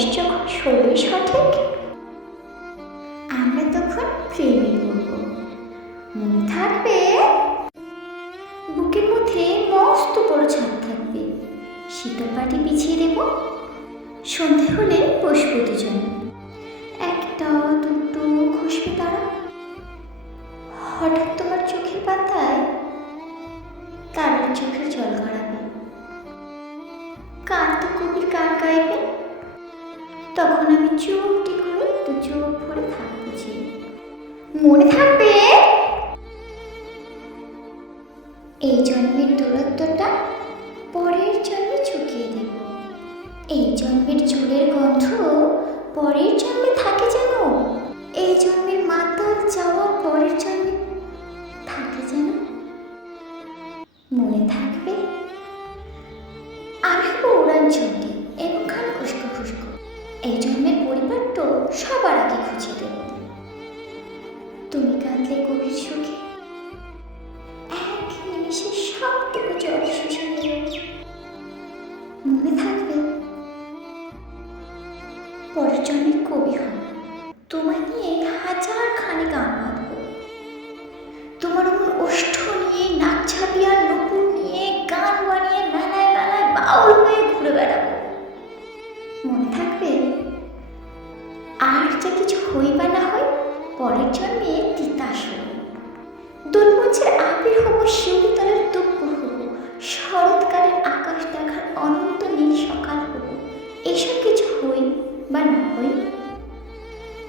বয়স যখন 16 সঠিক, আমরা তখন প্রেমে পড়ব। মনে থাকবে? বুকের মধ্যে মস্ত বড় ছাদ থাকবে, শীতল পাটি বিছিয়ে দেব। সন্ধে হলে বসবো দুজন, একটা দুটো খসবে তারা। হঠাৎ তোমার চোখের পাতায় তারার চোখের জল গড়াবে, কান তো কবির গান গাইবে। তখন আমি চুপটি করে দু চোখ ভরে থাকবো যে। মনে থাকবে? এই জন্মের দূরত্বটা পরের জন্মে চুকিয়ে দেব। এই জন্মের চুলের গন্ধ পরের জন্মে থাকে যেন। এই জন্মের মাতাল যাওয়া পরের জন্মে থাকে যেন। মনে থাকবে? আমি হবো উড়ান চণ্ডী এবং খান খুশকো খুশকো। এই জন্মের পরিবার তো সবার আগে খুঁজে দেব। তুমি কাঁদলে গভীর সুখে, এক নিমিষে সবটুকু জল শুষে নেব। মনে থাকবে? পরের জন্মে কবি হব, তোমায় নিয়ে হাজার খানি গান বাঁধব। তোমার ওপর ওষ্ঠ নিয়ে, নাক ছাপিয়া নুপুর নিয়ে, গান বানিয়ে মেলায় মেলায় বাউল হয়ে ঘুরে বেড়াবো। মনে থাকবে? আর যা কিছু হই বা না হয়, পরের জন্মে তিতাস হব। দোলমঞ্চের আবির হব, শিউলিতলের দুঃখ হব, শরৎকালের আকাশ দেখার অনন্ত নীল সকাল হব। এসব কিছু হই বা না হই,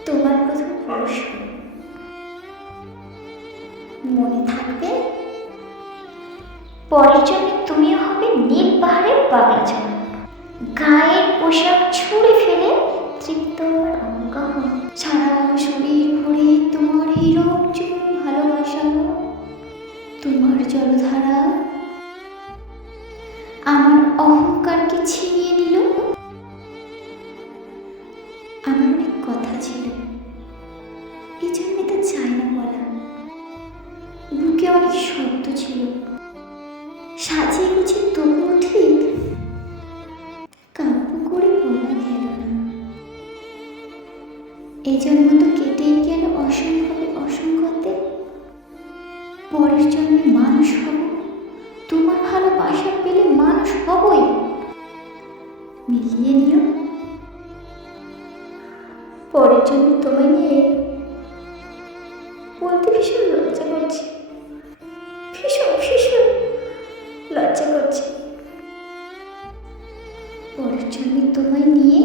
তোমার প্রথম পুরুষ হব। মনে থাকবে? পরের জন্মে তুমিও হবে নীল পাহাড়ের বাগলাচড়া, গায়ের পোশাক ছুঁড়ে ফেলে তৃপ্ত আর অজ্ঞান। সারা শরীর ভরে তোমার হিরণ চুন ভালোবাসা, তোমার জলধারা আমার অহংকারকে ছিনিয়ে নিল। আমার অনেক কথা ছিল, এই জন্যে তো চাই না বলা। বুকে অনেক শব্দ ছিল, সাজিয়ে গুছিয়ে তবুও ঠিক কাব্য করে বলা গেল না। এই জন্ম তো কেটেই গেল অসম্ভবে অসংখ্যতে। পরের জন্মে মানুষ হব, তোমার ভালোবাসা পেলে মানুষ হবই। মিলিয়ে নিও। পরের জন্মে তোমায় নিয়ে বলতে ভীষণ লজ্জা করছে, ভীষণ ভীষণ লজ্জা করছে। পরের জন্মে তোমায় নিয়ে